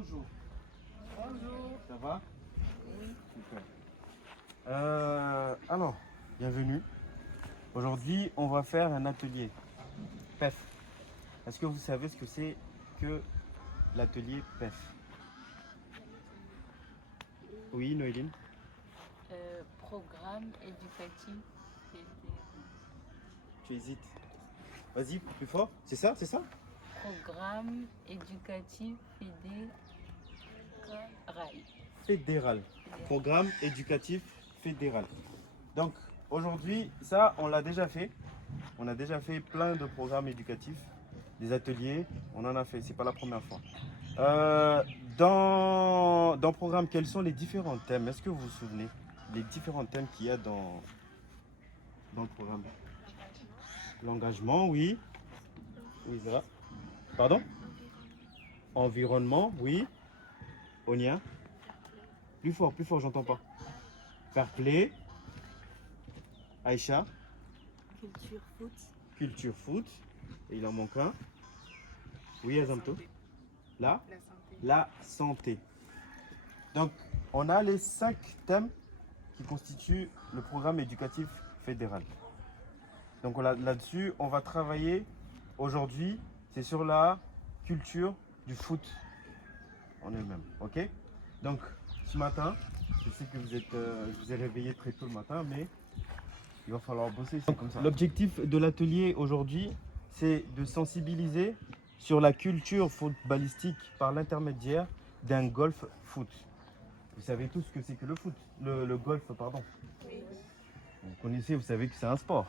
bonjour. Bonjour. Ça va? Oui. Super. Alors, bienvenue. Aujourd'hui, on va faire un atelier PEF. Est-ce que vous savez ce que c'est que l'atelier PEF? Oui, Noéline? Programme éducatif Tu hésites. Vas-y, plus fort. C'est ça, c'est ça? Programme éducatif fédéral. Fédéral. Programme éducatif fédéral. Donc, aujourd'hui, ça, on l'a déjà fait. On a déjà fait plein de programmes éducatifs, des ateliers. On en a fait, c'est pas la première fois. Dans le programme, quels sont les différents thèmes? Est-ce que vous vous souvenez des différents thèmes qu'il y a dans le programme? L'engagement, oui. Oui, ça va. Pardon? Environnement, oui. Onia. Plus fort, j'entends pas. Fair play. Aïcha. Culture foot. Culture foot. Et il en manque un. Oui, Azamto. Là? La santé. La santé. Donc, on a les 5 thèmes qui constituent le programme éducatif fédéral. Donc là-dessus, on va travailler aujourd'hui, c'est sur la culture du foot en elle-même. Ok? Donc, ce matin, je sais que je vous ai réveillé très tôt le matin, mais il va falloir bosser. C'est comme ça. L'objectif de l'atelier aujourd'hui, c'est de sensibiliser sur la culture footballistique par l'intermédiaire d'un golf foot. Vous savez tous ce que c'est que le foot, le golf, pardon. Oui. Vous connaissez, vous savez que c'est un sport.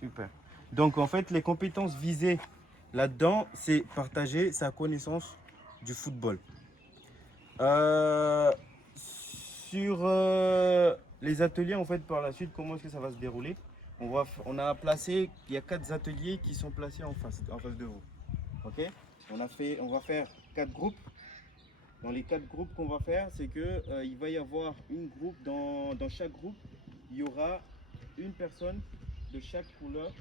Super. Donc en fait, les compétences visées là-dedans, c'est partager sa connaissance du football. Sur les ateliers, en fait, par la suite, comment est-ce que ça va se dérouler? On a placé, il y a 4 ateliers qui sont placés en face de vous. Ok? On va faire 4 groupes. Dans les 4 groupes qu'on va faire, c'est que il va y avoir une groupe, dans chaque groupe, il y aura une personne de chaque couleur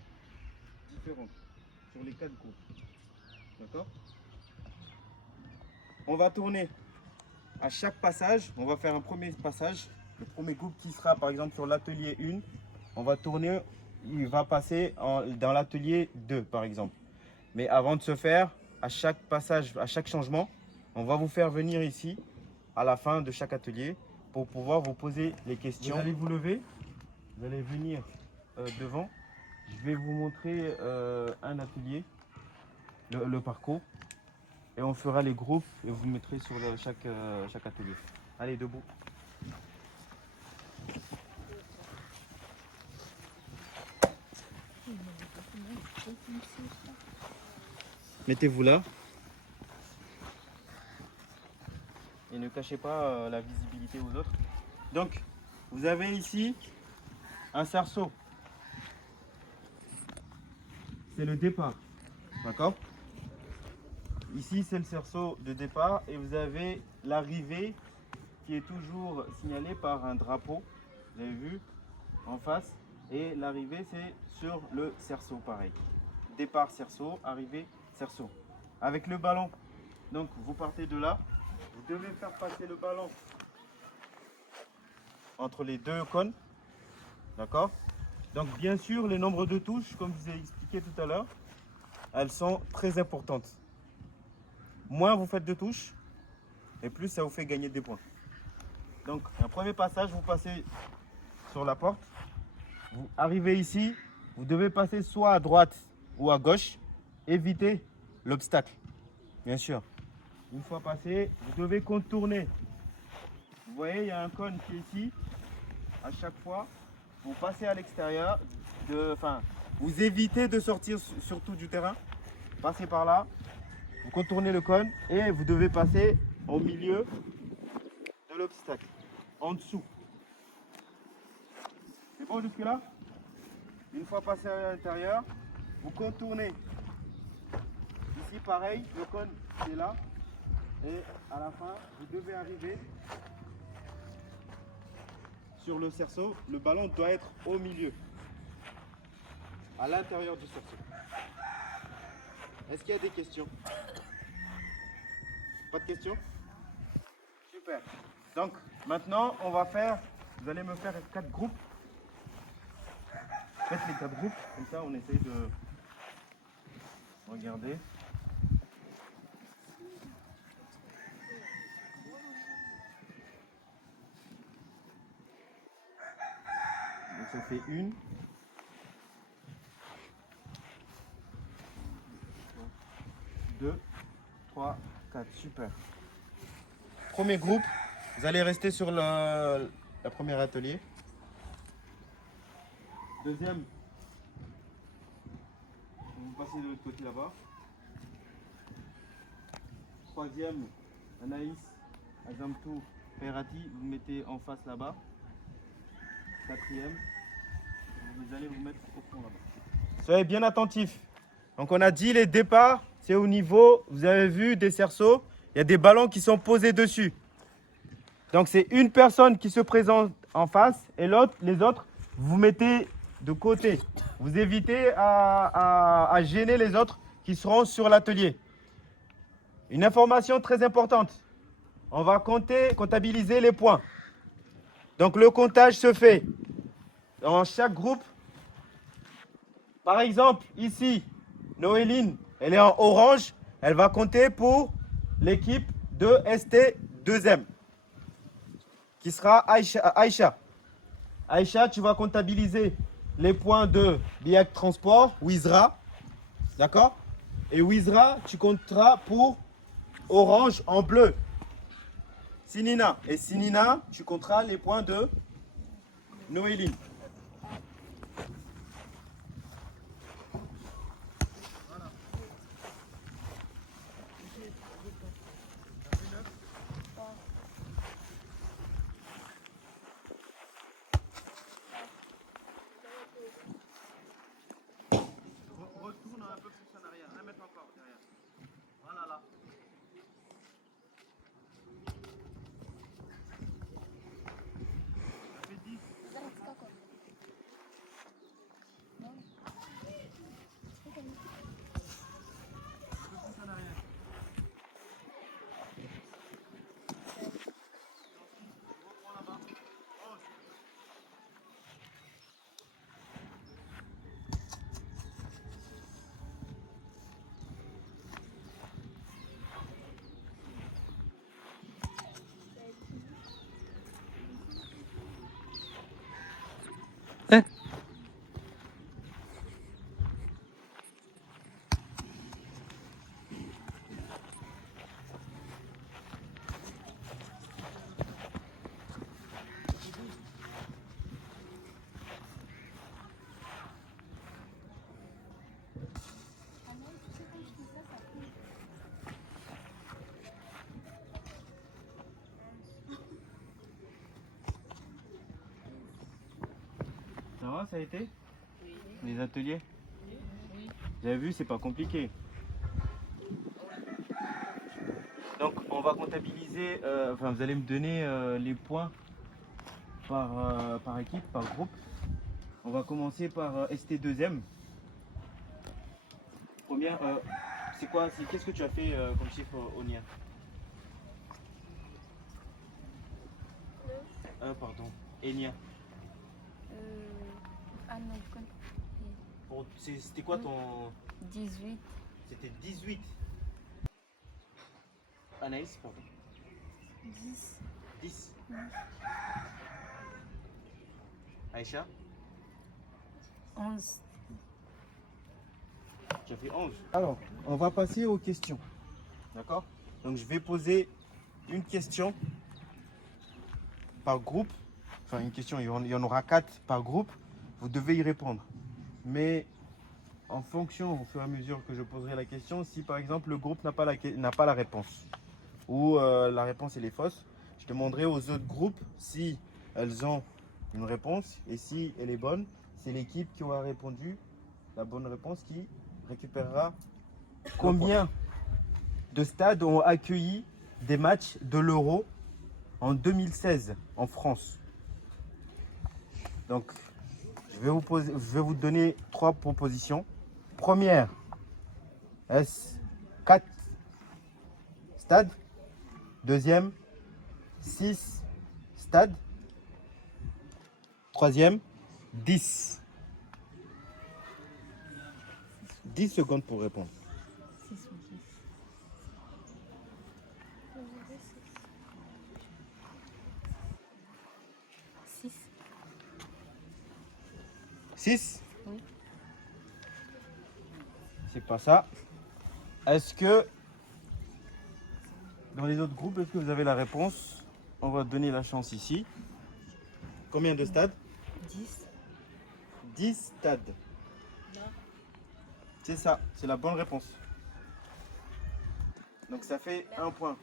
différente sur les 4 groupes. D'accord? On va tourner à chaque passage, on va faire un premier passage. Le premier groupe qui sera par exemple sur l'atelier 1, on va tourner, il va passer dans l'atelier 2 par exemple. Mais avant de se faire, à chaque passage, à chaque changement, on va vous faire venir ici à la fin de chaque atelier pour pouvoir vous poser les questions. Vous allez vous lever, vous allez venir devant. Je vais vous montrer un atelier, le parcours. Et on fera les groupes et vous mettrez sur chaque atelier. Allez, debout. Mettez-vous là. Et ne cachez pas la visibilité aux autres. Donc, vous avez ici un cerceau. C'est le départ. D'accord? Ici, c'est le cerceau de départ et vous avez l'arrivée qui est toujours signalée par un drapeau. Vous avez vu en face. Et l'arrivée, c'est sur le cerceau, pareil. Départ cerceau, arrivée cerceau. Avec le ballon, donc vous partez de là. Vous devez faire passer le ballon entre les deux cônes. D'accord? Donc bien sûr, les nombres de touches, comme je vous ai expliqué tout à l'heure, elles sont très importantes. Moins vous faites de touches, et plus ça vous fait gagner des points. Donc, un premier passage, vous passez sur la porte. Vous arrivez ici, vous devez passer soit à droite ou à gauche. Évitez l'obstacle, bien sûr. Une fois passé, vous devez contourner. Vous voyez, il y a un cône qui est ici. À chaque fois, vous passez à l'extérieur. Vous évitez de sortir surtout du terrain. Passez par là. Vous contournez le cône et vous devez passer au milieu de l'obstacle, en dessous. C'est bon jusque là? Une fois passé à l'intérieur, vous contournez. Ici pareil, le cône est là. Et à la fin, vous devez arriver sur le cerceau. Le ballon doit être au milieu, à l'intérieur du cerceau. Est-ce qu'il y a des questions? Pas de questions? Super. Donc maintenant, on va faire, vous allez me faire 4 groupes. Faites les 4 groupes, comme ça on essaye de regarder. Donc ça fait 1, 2, 3, 4. Super. Premier groupe, vous allez rester sur la première atelier. Deuxième, vous passez de l'autre côté là-bas. Troisième, Anaïs, Azamtou, Ferrati, vous mettez en face là-bas. Quatrième, vous allez vous mettre au fond là-bas. Soyez bien attentifs. Donc on a dit les départs, c'est au niveau, vous avez vu des cerceaux, il y a des ballons qui sont posés dessus. Donc c'est une personne qui se présente en face et l'autre, les autres, vous mettez de côté. Vous évitez à gêner les autres qui seront sur l'atelier. Une information très importante. On va comptabiliser les points. Donc le comptage se fait dans chaque groupe. Par exemple, ici, Noéline, elle est en orange. Elle va compter pour l'équipe de ST2M, qui sera Aïcha. Aïcha, tu vas comptabiliser les points de Biac Transport, Wizra. D'accord? Et Wizra, tu compteras pour orange en bleu. Sinina. Et Sinina, tu compteras les points de Noéline. Retourne un peu plus en arrière, un mètre encore derrière. Voilà là. Ça fait 10. Ça va, ça a été? Oui. Les ateliers? Oui. Vous avez vu, c'est pas compliqué. Donc, on va comptabiliser, vous allez me donner les points par équipe, par groupe. On va commencer par ST2M. Première, c'est quoi? Qu'est-ce que tu as fait comme chiffre, Onia? Pardon, Enia. Ah non, C'était quoi ton... 18. C'était 18. Anaïs, pardon. 10. 10. Aïcha, 11. tu as fait 11. Alors, on va passer aux questions. D'accord? Donc, je vais poser une question par groupe. Enfin, une question, il y en aura 4 par groupe. Vous devez y répondre. Mais en fonction, au fur et à mesure que je poserai la question, si par exemple le groupe n'a pas la réponse ou la réponse elle est fausse, je demanderai aux autres groupes si elles ont une réponse et si elle est bonne, c'est l'équipe qui aura répondu la bonne réponse qui récupérera. Combien de stades ont accueilli des matchs de l'Euro en 2016 en France? Donc, je vais vous donner 3 propositions. Première, est-ce 4 stades? Deuxième, 6 stades. Troisième, 10. 10 secondes pour répondre. 6 ou 10. 6. 6. Oui. C'est pas ça. Est-ce que dans les autres groupes, est-ce que vous avez la réponse? On va donner la chance ici. Combien de stades? 10. 10 stades. C'est ça, c'est la bonne réponse. Donc ça fait 1 point.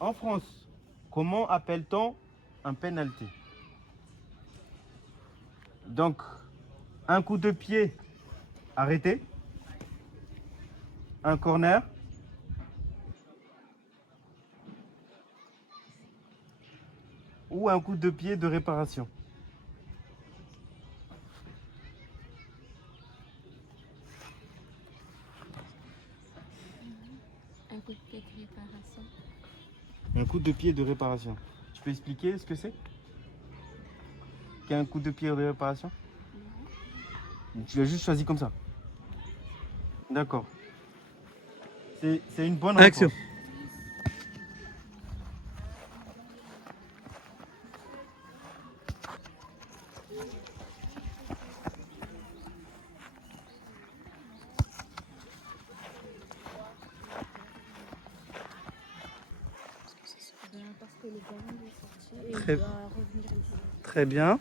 En France, comment appelle-t-on un penalty? Donc, un coup de pied arrêté, un corner, ou un coup de pied de réparation. Un coup de pied de réparation. Un coup de pied de réparation. Tu peux expliquer ce que c'est? Qu'un coup de pied de réparation? Tu l'as juste choisi comme ça. D'accord. C'est une bonne Action. réponse. Parce que le ballon est sorti et Très- il doit revenir ici. Très bien.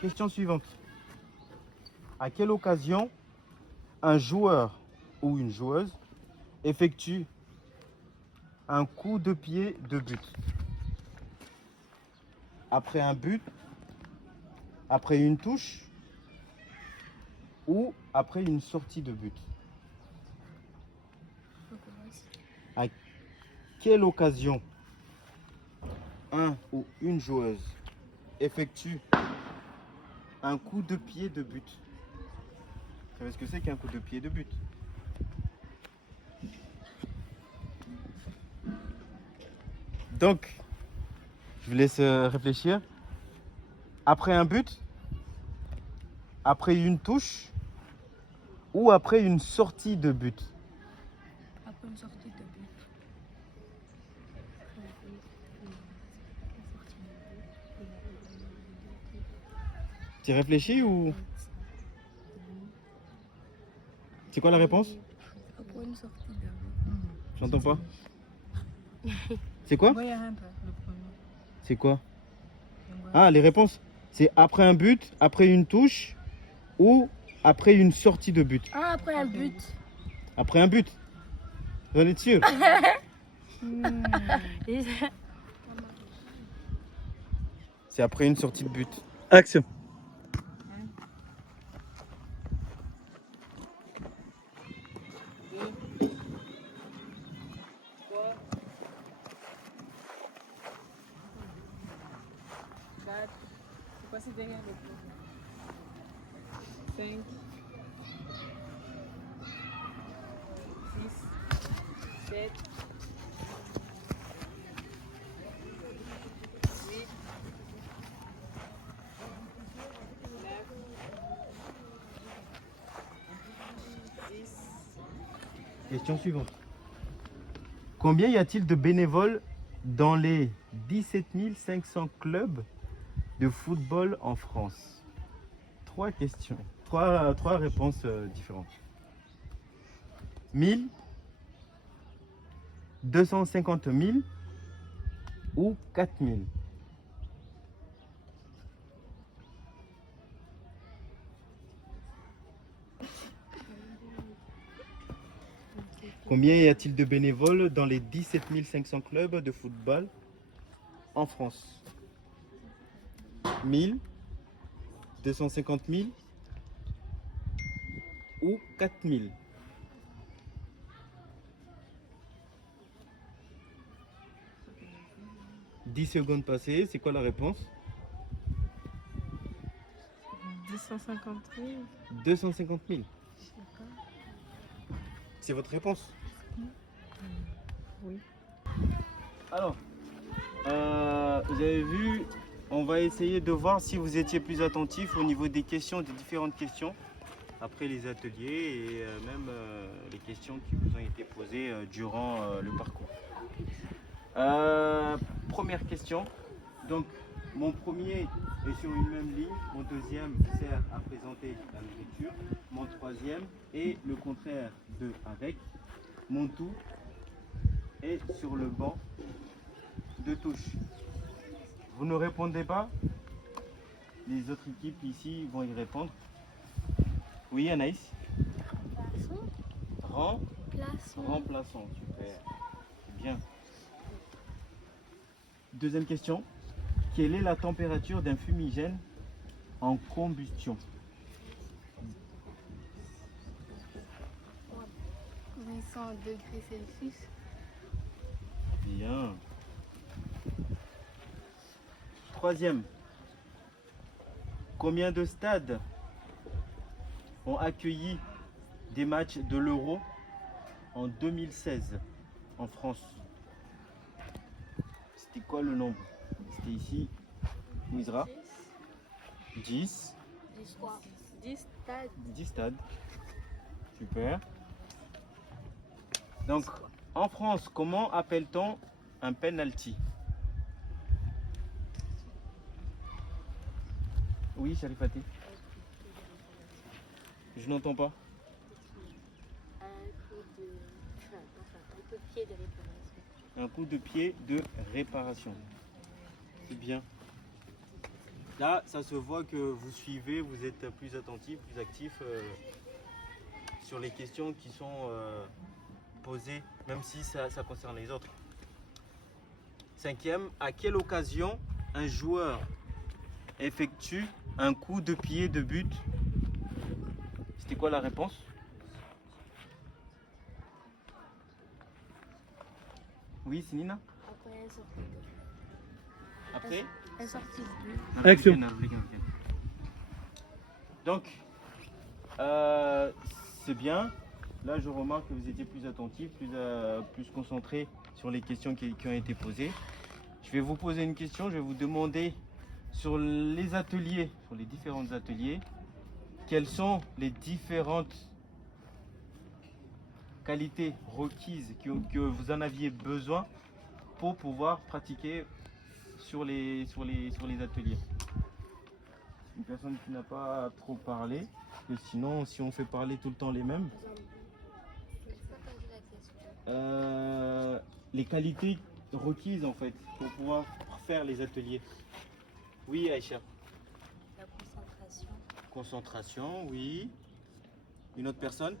Question suivante. À quelle occasion un joueur ou une joueuse effectue un coup de pied de but? Après un but, après une touche ou après une sortie de but? À quelle occasion un ou une joueuse effectue un coup de pied de but? Vous savez ce que c'est qu'un coup de pied de but? Donc, je vous laisse réfléchir. Après un but, après une touche ou après une sortie de but? Après une sortie de but. Tu réfléchis ou c'est quoi la réponse? Après une sortie de but. J'entends pas. C'est quoi? Voyez un peu le premier. C'est quoi? Ah, les réponses. C'est après un but, après une touche ou après une sortie de but? Ah, après un but. Après un but. Vous en êtes sûr? C'est après une sortie de but. Action. C'est passé derrière le pot. 5, 6, 7, 8, 9, 10. Question suivante. Combien y a-t-il de bénévoles dans les 17 500 clubs de football en France? Trois questions, trois réponses différentes. 1000, 250 000 ou 4000? Combien y a-t-il de bénévoles dans les 17 500 clubs de football en France? 1000, 250 000 ou 4000? « 10 secondes passées, c'est quoi la réponse? 250 000. 250 000. Je sais pas. C'est votre réponse? Oui. Alors, vous avez vu, on va essayer de voir si vous étiez plus attentif au niveau des questions, des différentes questions, après les ateliers et même les questions qui vous ont été posées durant le parcours. Première question. Donc, mon premier est sur une même ligne, mon deuxième sert à présenter la nourriture, mon troisième est le contraire de avec, mon tout est sur le banc de touche. Vous ne répondez pas? Les autres équipes ici vont y répondre. Oui, Anaïs? Remplaçant, super. Bien. Deuxième question. Quelle est la température d'un fumigène en combustion? 800 degrés Celsius. Bien. Troisième. Combien de stades ont accueilli des matchs de l'Euro en 2016 en France? C'était quoi le nombre? C'était ici, Mizra. 10. 10 stades. 10 stades. Super. Donc, en France, comment appelle-t-on un penalty? Oui, Sharifati. Je n'entends pas. Un coup de pied de réparation. C'est bien. Là, ça se voit que vous suivez, vous êtes plus attentif, plus actif sur les questions qui sont posées, même si ça concerne les autres. Cinquième, à quelle occasion un joueur effectue un coup de pied de but? C'était quoi la réponse? Oui, c'est Nina. Après Elle est sortie de but. Action. Donc, c'est bien. Là, je remarque que vous étiez plus attentif, plus concentré sur les questions qui ont été posées. Je vais vous poser une question. Je vais vous demander sur les ateliers, sur les différents ateliers, quelles sont les différentes qualités requises que vous en aviez besoin pour pouvoir pratiquer sur les ateliers. Une personne qui n'a pas trop parlé, que sinon si on fait parler tout le temps les mêmes. Les qualités requises en fait pour pouvoir faire les ateliers. Oui, Aïcha. La concentration. Concentration, oui. Une autre personne?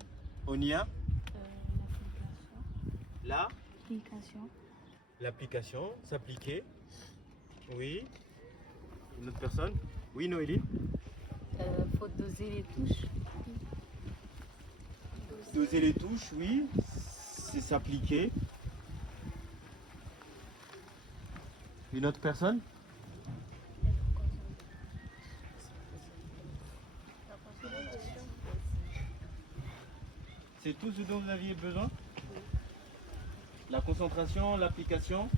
Onia? La Application. L'application, s'appliquer. Oui. Une autre personne? Oui, Noélie? Faut doser les touches. Doser les touches, oui. C'est s'appliquer. Une autre personne? C'est tout ce dont vous aviez besoin? La concentration, l'application.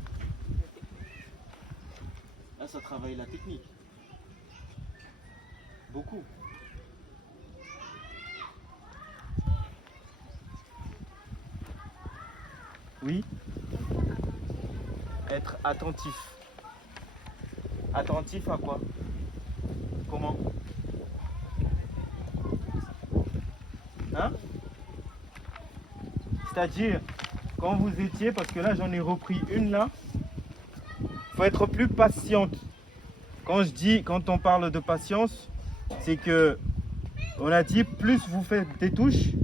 Là, ça travaille la technique. Beaucoup. Oui. Être attentif. Attentif à quoi? Comment? Hein? C'est-à-dire, quand vous étiez, parce que là j'en ai repris une là, il faut être plus patiente. Quand on parle de patience, c'est que on a dit plus vous faites des touches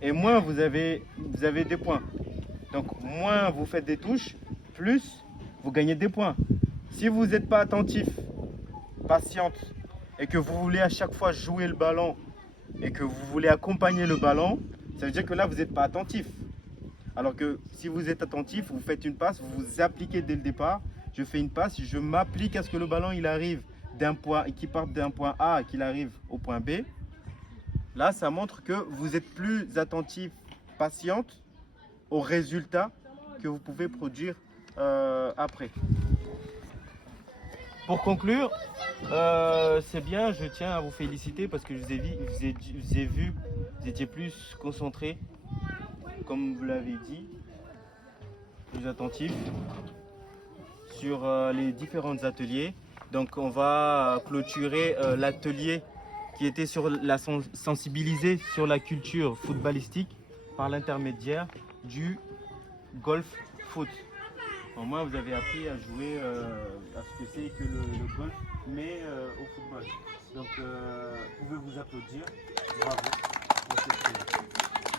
et moins vous avez des points. Donc moins vous faites des touches, plus vous gagnez des points. Si vous n'êtes pas attentif, patiente et que vous voulez à chaque fois jouer le ballon et que vous voulez accompagner le ballon, ça veut dire que là vous n'êtes pas attentif. Alors que si vous êtes attentif, vous faites une passe, vous vous appliquez dès le départ. Je fais une passe, je m'applique à ce que le ballon il arrive d'un point, qu'il parte d'un point A et qu'il arrive au point B. Là, ça montre que vous êtes plus attentif, patiente au résultat que vous pouvez produire après. Pour conclure, c'est bien, je tiens à vous féliciter parce que je vous ai vu, vous étiez plus concentré, comme vous l'avez dit, plus attentif sur les différents ateliers. Donc on va clôturer l'atelier qui était sur la sensibiliser sur la culture footballistique par l'intermédiaire du golf foot. Au moins vous avez appris à jouer à ce que c'est que le golf, mais au football. Donc vous pouvez vous applaudir. Bravo pour cette série.